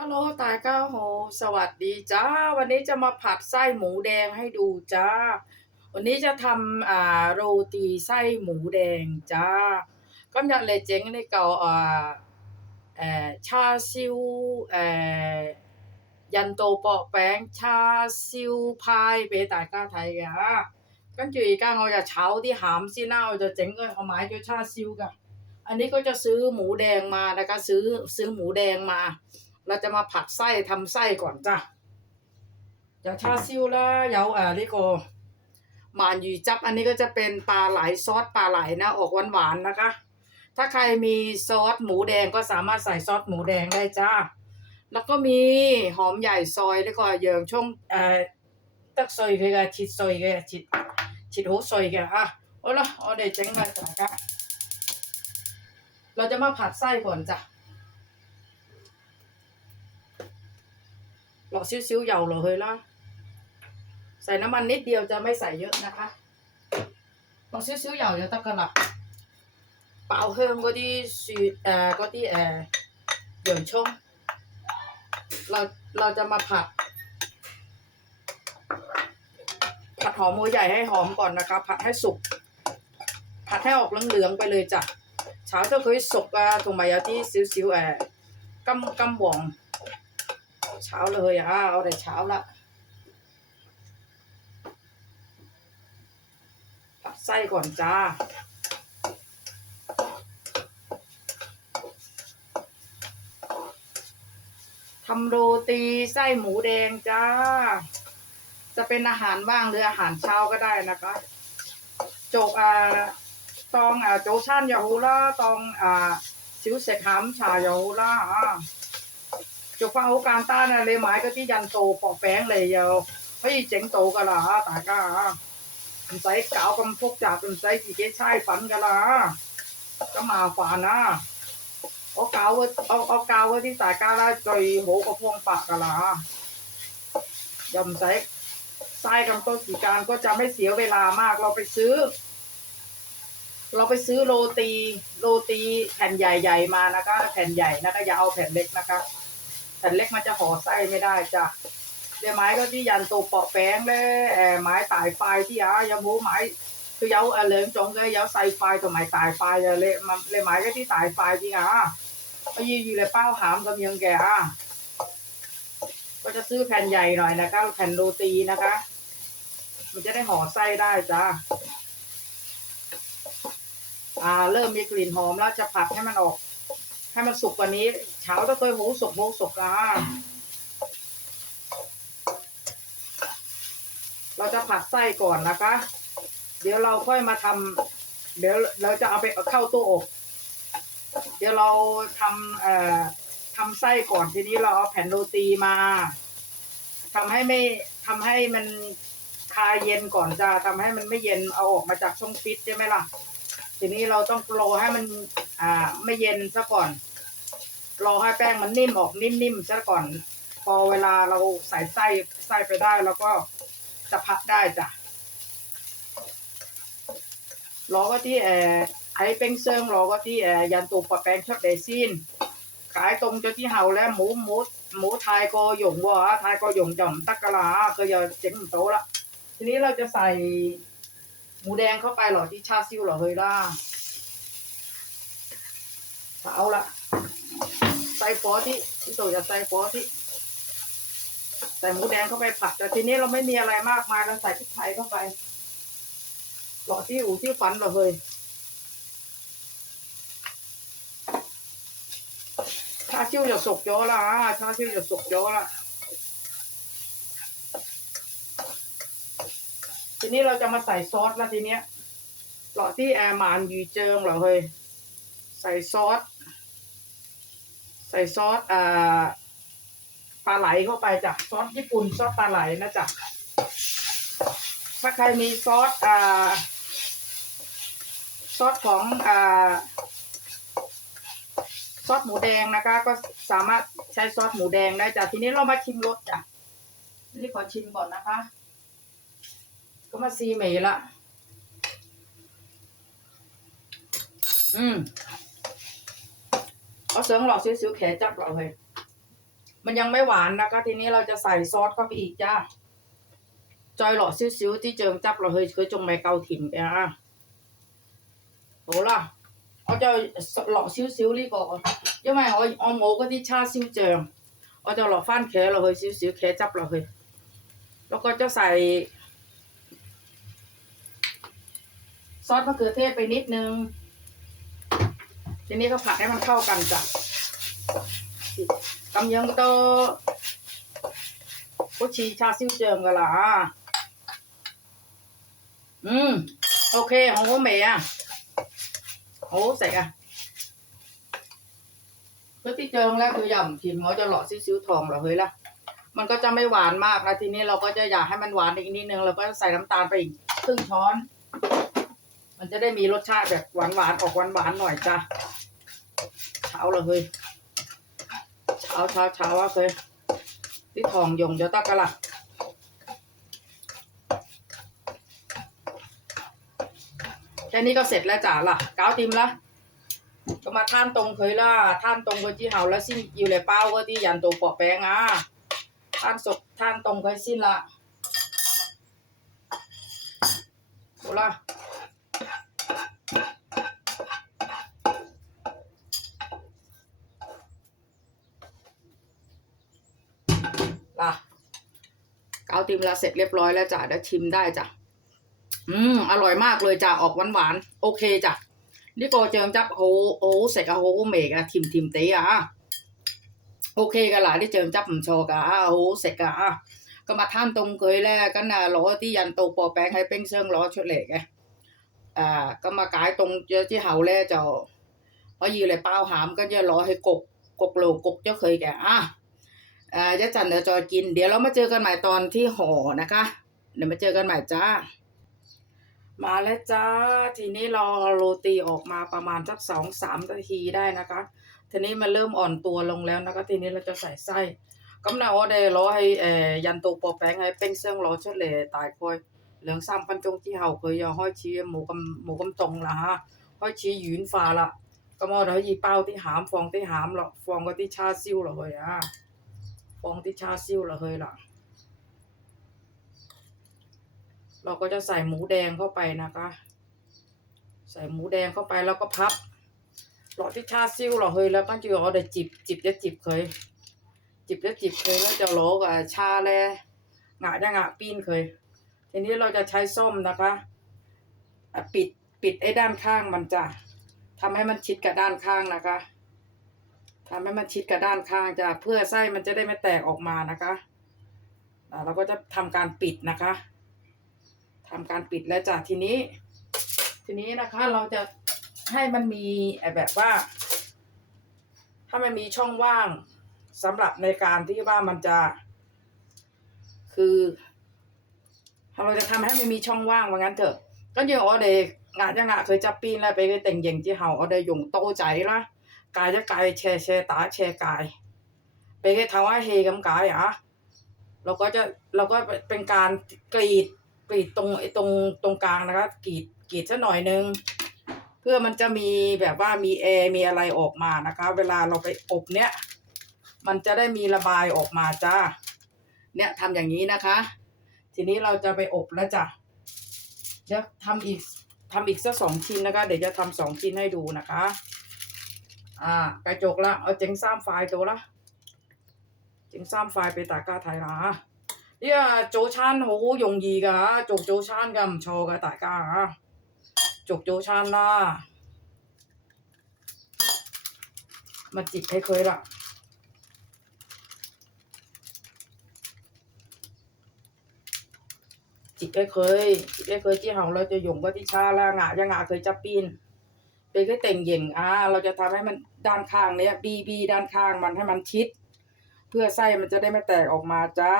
ฮัลโหลตายก้าโห สวัสดีจ้า วันนี้จะมาผัดไส้หมูแดงให้ดูจ้า วันนี้จะทำอ่าโรตีไส้หมูแดงจ้าก็อยากเลยเจ๊งในเก่าอ่าเอ่อชาซิวเอ่อยันโตเปาะแป้งชาซิวพายเปตายก้าไทยกะกันจุยก้าเอาจะเช้าที่หามซีน่าเอาจะเจ๊งก็เอาไม้จะชาซิวกะอันนี้ก็จะซื้อหมูแดงมานะคะซื้อซื้อหมูแดงมา เราจะมาผัดไส้ทำไส้ก่อนจ้ะอย่าชาซิวละยาเอะลิโกหมานยูจับอันนี้ก็จะเป็นปลาไหลซอสปลาไหลนะ ออกหวานๆนะคะ ถ้าใครมีซอสหมูแดงก็สามารถใส่ซอสหมูแดงได้จ้า แล้วก็มีหอมใหญ่ซอยแล้วก็เยิงช่องเอ่อตักซอยกันชิดซอยกันชิดชิดหูซอยกันอะเอาละเอาเดี๋ยวเจ๊งมาจ้ะเราจะมาผัดไส้ก่อนจ้ะ 落少少油落去啦，ใส่น้ำมันนิดเดียวจะไม่ใส่เยอะนะคะ落少少油就得噶啦，爆香嗰啲雪诶嗰啲诶洋葱，เราเราจะมาผัด ผัดหอมหัวใหญ่ให้หอมก่อนนะคะ ผัดให้สุก ผัดให้ออกเหลืองๆไปเลยจ้ะ 炒到佢熟啊，同埋有啲少少诶金金黄， เช้าเลยอะเอาแต่เช้าละผัดไส้ก่อนจ้าทำโรตีไส้หมูแดงจ้า จะเป็นอาหารว่างหรืออาหารเช้าก็ได้นะคะ โจกอ่าตองอ่าโจชั่นยาฮูล่าตองอ่าชิวเสกหามชายาฮูล่าอ่า จฟังโอกาสต้านเลหมายก็ที่ยันโตปอกแฝงเลยยาวไม่เจ๋งโตกะละตากะใส่เก่ากำพกจากปใส่กี่เกชายฝันกะละก็มาฝานะเอาเก่าเอาเอาเก่าที่สายกาล้จอยโหกระพวงปากกะละยำใส่ใส่กำต้นสีการก็จะไม่เสียเวลามากเราไปซื้อ เราไปซื้อโรตี โรตีแผ่นใหญ่ๆมานะคะ แผ่นใหญ่นะคะอย่าเอาแผ่นเล็กนะคะ แผ่นเล็กมันจะห่อไส้ไม่ได้จ้ะเดี๋ยวไม้ก็ที่ยันตัวปอกแป้งเลยไม้ตายไฟที่ยาอยามูไม้คือเยาเหลิงจงเลยยาใส่ไฟตัวไม้ตายไฟเลยเลยเลยไม้ก็ที่ตายไฟที่ยาไปยืนยู่เลยเป้าหามกัยังแกอะก็จะซื้อแผ่นใหญ่หน่อยนะคะแผ่นโรตีนะคะ มันจะได้ห่อไส้ได้จ้าอ่า เริ่มมีกลิ่นหอมแล้วจะผัดให้มันออก ให้มันสุกกว่านี้เฉาต้องเคยหมูสุกหมูสุกอะเราจะผัดไส้ก่อนนะคะ เดี๋ยวเราค่อยมาทำเดี๋ยวเราจะเอาไปเข้าตู้อบ เดี๋ยวเราทำเอ่อทำไส้ก่อนทีนี้เราเอาแผ่นโรตีมาทำให้ไม่ทำให้มันคาเย็นก่อนจะทำให้มันไม่เย็นเอาออกมาจากช่องฟิตใช่ไหมล่ะ ทีนี้เราต้องโรให้มัน อ่า ไม่เย็นซะก่อน รอให้แป้งมันนิ่มออกนิ่มๆซะก่อน พอเวลาเราใส่ไส้ไส้ไปได้แล้วก็จะพัดได้จ้ะรอก็ที่แอไอ้เป็งเซิงรอก็ที่แอยันตูปะแป้งชอบเดซินขายตรงจะที่เฮาแล้วหมูหมูหมูไทยก็หยงวะไทยก็หยงจ่อมตักะลาก็อย่าเจ๋งโตละทีนี้เราจะใส่หมูแดงเข้าไปหรอที่ชาซิวหรอเฮ้ยล่ะ เอาละใส่ฟอที่ที่ตัวจะใส่ฟอที่ใส่หมูแดงเข้าไปผัด แต่ทีนี้เราไม่มีอะไรมากมายเราใส่พริกไทยเข้าไปหล่อที่อูที่ฟันเรอเฮ้ยชาซิวจะสุกเยอละชาซิวจะสุกเยอละทีนี้เราจะมาใส่ซอสแล้วทีเนี้ยหล่อที่แอร์มานยูเจิงเหรอเฮ้ยใส่ซอส ใส่ซอสอ่าปลาไหลเข้าไปจ้ะซอสญี่ปุ่นซอสปลาไหลนะจ๊ะถ้าใครมีซอสอ่าซอสของอ่าซอสหมูแดงนะคะ ก็สามารถใช้ซอสหมูแดงได้จ้ะทีนี้เรามาชิมรสจ้ะนี่ขอชิมก่อนนะคะ ก็มาซีเมละอืม เอาเสริมหลอกซิวๆแขจับเราเลยมันยังไม่หวานนะคะ ทีนี้เราจะใส่ซอสเข้าไปอีกจ้าจอยหลอกซิวๆที่เจิมจับเราเลยเคยจงไปเกาถิ่นไปอะโหล่ะเอาจอยหลอกซิวๆรีก่อนยังไงเอาอาหมูก็ที่ชาซิวเจิมเอาจอยหลอกฟ้านแขเราเลยซิวๆแขจับเราเลยแล้วก็จะใส่ซอสมะเขือเทศไปนิดนึง ทีนี้ก็ผัดให้มันเข้ากันจ้ะกำยังก็ก็ชีชาซิวเจิงกันละอืม โอเค ของโอเมอะโอ้เสร็จอะก็ที่เจิงแล้วคือย่ำทิมเขาจะหล่อซิ้วทองเหรอเฮ้ยล่ะ มันก็จะไม่หวานมากนะทีนี้เราก็จะอยากให้มันหวานอีกนิดนึงเราก็ใส่น้ำตาลไปอีกครึ่งช้อน มันจะได้มีรสชาติแบบหวานหวานออกหวานหวานหน่อยจ้ะเช้าเลยเฮ้ยเช้าเช้าเช้าอะเคยที่ทองยงเดี๋ยวตากระละแค่นี้ก็เสร็จแล้วจ้ะล่ะก้าวติมละก็มาท่านตรงเคยล่ะท่านตรงเคยที่เฮาแล้วสิ้นอยู่เลยเป้าก็ที่ยันตัวเปอแปงอะท่านศกท่านตรงเคยสิ้นละโอ้ล่ะ เกาติมละเสร็จเรียบร้อยแล้วจ้ะเดี๋ยวชิมได้จ้ะอืมอร่อยมากเลยจ้ะออกหวานหวานโอเคจ้ะนี่โกเจิมจับโอ้โอ้เสกอะโอ้เมกอะทิมทิมเตะอะโอเคกันหล่ะที่เจิมจับผมโชกอะโอ้เสกอะก็มาท่านตรงเคยแล้วกันนะล้อที่ยันโตปอแปงให้เป็นเชิงล้อชุดเหล็กไงอ่าก็มากายตรงเจอที่เฮาแล้วเจ้าพอยีเลยเป้าหามก็จะล้อให้กกกกโลกกเจ้าเคยแกอะ อ่าจันเดี๋ยวจอยกิน เดี๋ยวเรามาเจอกันใหม่ตอนที่ห่อนะคะ เดี๋ยวมาเจอกันใหม่จ้า มาแล้วจ้า ทีนี้รอโรตีออกมาประมาณสักสองสามนาทีได้นะคะ ทีนี้มันเริ่มอ่อนตัวลงแล้วนะคะ ทีนี้เราจะใส่ไส้กำลังว่าได้รอให้เอ่ยันโตปอแป้งให้เป้งเสื่องรอชดเล่ตายคอยเหลืองซ้ำปันจงที่เห่าเคยยอห้อยชี้หมูกำหมูกำตรงละฮะห้อยชี้ยืนฟ้าละก็มาเดี๋ยวยีเป้าที่หามฟองที่หามหรอกฟองก็ที่ชาซิ่วหรอกเฮ้ยอะ องที่ชาซิ่วละเฮ้ยล่ะเราก็จะใส่หมูแดงเข้าไปนะคะ ใส่หมูแดงเข้าไปแล้วก็พับหลอดที่ชาซิ่วละเฮยแล้วก็จะเอาเดี๋ยวจิบจิบจะจิบเคย จิบจะจิบเคยแล้วจะโลกับชาแลหงะจะหงะปีนเคย ทีนี้เราจะใช้ส้มนะคะอะปิดปิดไอ้ด้านข้างมันจะทำให้มันชิดกับด้านข้างนะคะ ทำให้มันชิดกับด้านข้างจะเพื่อไส้มันจะได้ไม่แตกออกมานะคะเราก็จะทำการปิดนะคะทำการปิดแล้วจ้ะทีนี้ ทีนี้นะคะเราจะให้มันมีแบบว่า ถ้ามันมีช่องว่างสำหรับในการที่ว่ามันจะ คือเราจะทำให้มันมีช่องว่างว่างั้นเถอะก็ยังอ๋อเด็กงานจะงะเคยจับปีนแล้วไปก็แต่งเย่งที่เฮาเอาได้ยงโตใจละ กายจะกายแชร์แชร์ตาแชร์กายไปแค่ทว่าเฮกำกายอะเราก็จะเราก็เป็นการกรีดกรีดตรงไอ้ตรงตรงกลางนะคะกรีดกรีดซะหน่อยนึง เพื่อมันจะมีแบบว่ามีแอร์มีอะไรออกมานะคะ เวลาเราไปอบเนี้ยมันจะได้มีระบายออกมาจ้าเนี่ยทำอย่างนี้นะคะ ทีนี้เราจะไปอบแล้วจ้ะเดี๋ยวทำอีกทำอีกสักสองชิ้นนะคะ เดี๋ยวจะทำสองชิ้นให้ดูนะคะ 啊，繼續啦，我整三塊到啦，整三塊俾大家睇啦嚇。呢、这個早餐好好容易㗎嚇，做早餐噶唔錯㗎，大家嚇、啊，做早餐啦。咪截起佢啦。截起佢，截起佢之後咧，就用嗰啲叉啦，壓一壓佢側邊。 เฮาเราจะหยงก็ที่งเย็นก็เต่งเย่งอ่าเราจะทำให้มันด้านข้างเนี้ยบีบีด้านข้างมันให้มันชิด เพื่อไส้มันจะได้ไม่แตกออกมาจ้า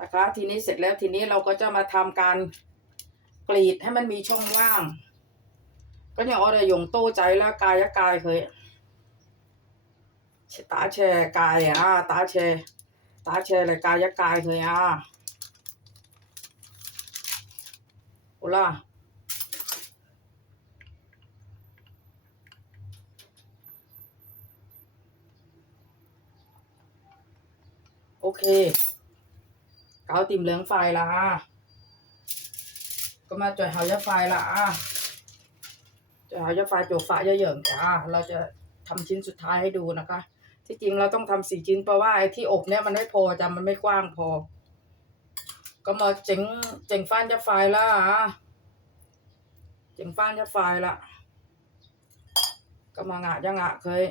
นะคะ ทีนี้เสร็จแล้วทีนี้เราก็จะมาทำการกรีดให้มันมีช่องว่าง ก็อย่าเอาแต่หยงโต้ใจแล้วกายกายเคยตาแชร์กายอะตาแชร์ตาแชร์เลยกายะกายเคยอะโอล่ะ โอเค เกาติ่มเหลืองไฟละก็มาจ่อยเฮายาไฟละจ่อยเฮายาไฟโจกฝาเยอะๆจ้าเราจะทำชิ้นสุดท้ายให้ดูนะคะ ที่จริงเราต้องทำสี่ชิ้นเพราะว่าไอ้ที่อบเนี่ยมันไม่พอจ้ะมันไม่กว้างพอ ก็มาเจ๋งเจ๋งฟ้านยาไฟละเจ๋งฟ้านยาไฟละก็มางะยังงะเคย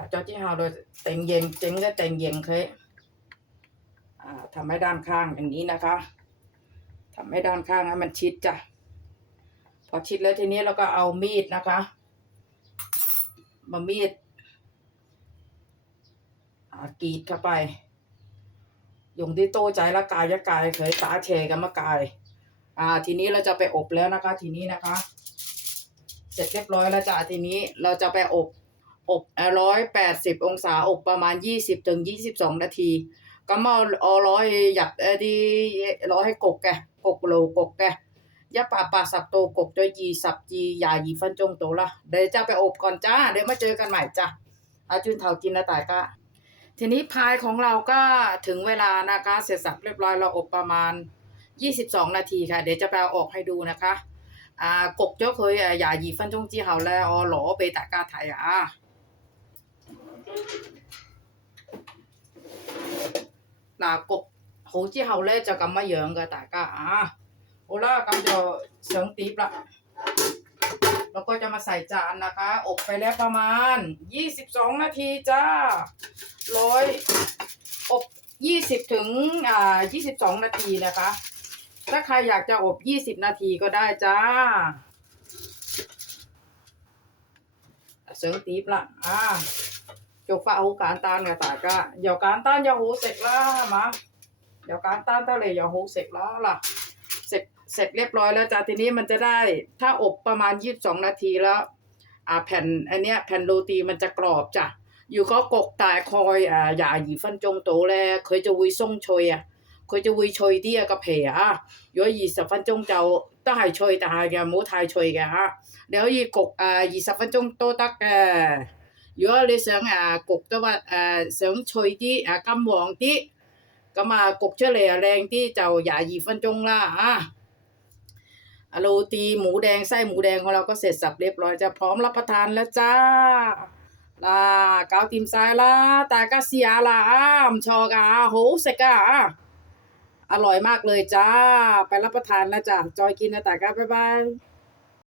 อาเจ้าที่หาโดยแตงเย็นเจ๋งก็แตงเย็นเคยอ่าทำให้ด้านข้างอย่างนี้นะคะทำให้ด้านข้างให้มันชิดจ้ะพอชิดแล้วทีนี้เราก็เอามีดนะคะ มามีดกรีดเข้าไปยงที่โตใจละกายยะกายเคยตาเชกันมากาย อ่า ทีนี้เราจะไปอบแล้วนะคะ ทีนี้นะคะ เสร็จเรียบร้อยแล้วจ้ะทีนี้เราจะไปอบ อบร้อยแปดสิบองศาอบประมาณยี่สิบถึงยี่สิบสองนาที ก็มาเอาร้อยหยับเออดีร้อยให้กกแกกกโลกกแกยาป่าป่าสับโตกกจะยีสับยียายีฟันจงโตละเดี๋ยวจะไปอบก่อนจ้า เดี๋ยวมาเจอกันใหม่จ้ะอาจุนเถากินนะตายก็ทีนี้พายของเราก็ถึงเวลานะคะเสร็จสับเรียบร้อยเราอบประมาณยี่สิบสองนาทีค่ะ เดี๋ยวจะไปเอาออกให้ดูนะคะอ่ากกเจ้าเคยอย่าหยีฟันจงจีเห่าแล้วอ๋อหลอเบตากาไทยอะ 嗱焗好之后咧就咁样样嘅，大家啊，好啦，咁就上碟啦，แล้วก็จะมาใส่จานนะคะ อบไปแล้วประมาณ 22 นาทีจ้าร้อยอบ 20 ถึงอ่า22 นาทีนะคะ ถ้าใครอยากจะอบ 20 นาทีก็ได้จ้า上碟啦啊！做法好简单嘅， Jokfa hukaan taan ja taaka. Jokaan taan ja huusek เสร็จเสยแล้วจ้ะทีนี้มันจะได้ ถ้าอบประมาณยี่สิบสองนาทีแล้ว อ่าแผ่นอันเนี้ยแผ่นโรตีมันจะกรอบจ้ะอยู่ก็กกตายคอยอ่าอย่าหยีฟันจงโตแล้วเคยจะวุยส่งชอยอะเคยจะวุยชอยเดียกับเพอะย้อยหยีสับฟันจงเจ้าต้าหายชอยตาหายแกมูทายชอยแกฮะเดี๋ยวยีกกอ่าหยีสับฟันจงโตตักแก 如果你想诶焗得话诶想脆啲诶金黄啲，咁啊焗出嚟啊靓啲就廿二分钟啦啊！อะโรตีหมูแดงไส้หมูแดงของเราก็เสร็จสับเรียบร้อยจะพร้อมรับประทานแล้วจ้าลาเกาติมซายละตากาเสียละอ้ามชอกาโหเสกาอร่อยมากเลยจ้า ไปรับประทานแล้วจ้าจอยกินนะตากาบ๊ายบาย